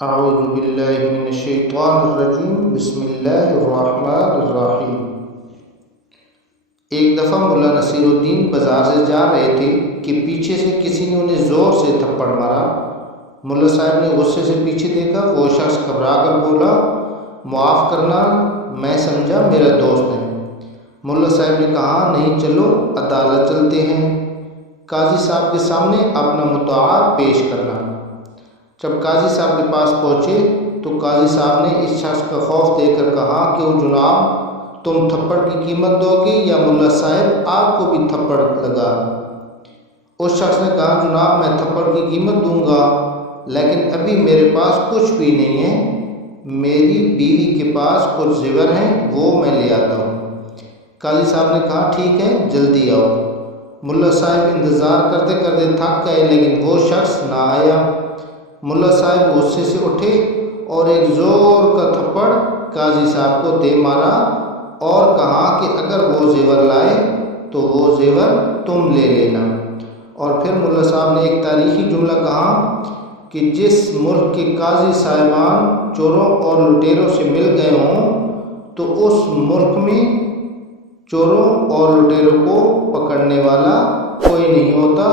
اعوذ باللہ من الشیطان الرجیم بسم اللہ الرحمن الرحیم۔ ایک دفعہ ملا نصیر الدین بازار سے جا رہے تھے کہ پیچھے سے کسی نے انہیں زور سے تھپڑ مارا۔ ملا صاحب نے غصے سے پیچھے دیکھا۔ وہ شخص گھبرا کر بولا، معاف کرنا، میں سمجھا میرا دوست ہے۔ ملا صاحب نے کہا، نہیں چلو عدالت چلتے ہیں، قاضی صاحب کے سامنے اپنا مدعا پیش کرنا۔ جب قاضی صاحب کے پاس پہنچے تو قاضی صاحب نے اس شخص کا خوف دے کر کہا کہ وہ جناب، تم تھپڑ کی قیمت دو گے یا ملا صاحب آپ کو بھی تھپڑ لگا؟ اس شخص نے کہا، جناب میں تھپڑ کی قیمت دوں گا، لیکن ابھی میرے پاس کچھ بھی نہیں ہے، میری بیوی کے پاس کچھ زیور ہیں، وہ میں لے آتا ہوں۔ قاضی صاحب نے کہا، ٹھیک ہے جلدی آؤ۔ ملا صاحب انتظار کرتے کرتے تھک گئے، لیکن وہ شخص نہ آیا۔ ملا صاحب غصے سے اٹھے اور ایک زور کا تھپڑ قاضی صاحب کو دے مارا اور کہا کہ اگر وہ زیور لائے تو وہ زیور تم لے لینا۔ اور پھر ملا صاحب نے ایک تاریخی جملہ کہا کہ جس ملک کے قاضی صاحبان چوروں اور لٹیروں سے مل گئے ہوں تو اس ملک میں چوروں اور لٹیروں کو پکڑنے والا کوئی نہیں ہوتا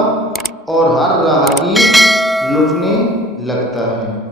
اور ہر راہگیر لٹنے لگتا ہے۔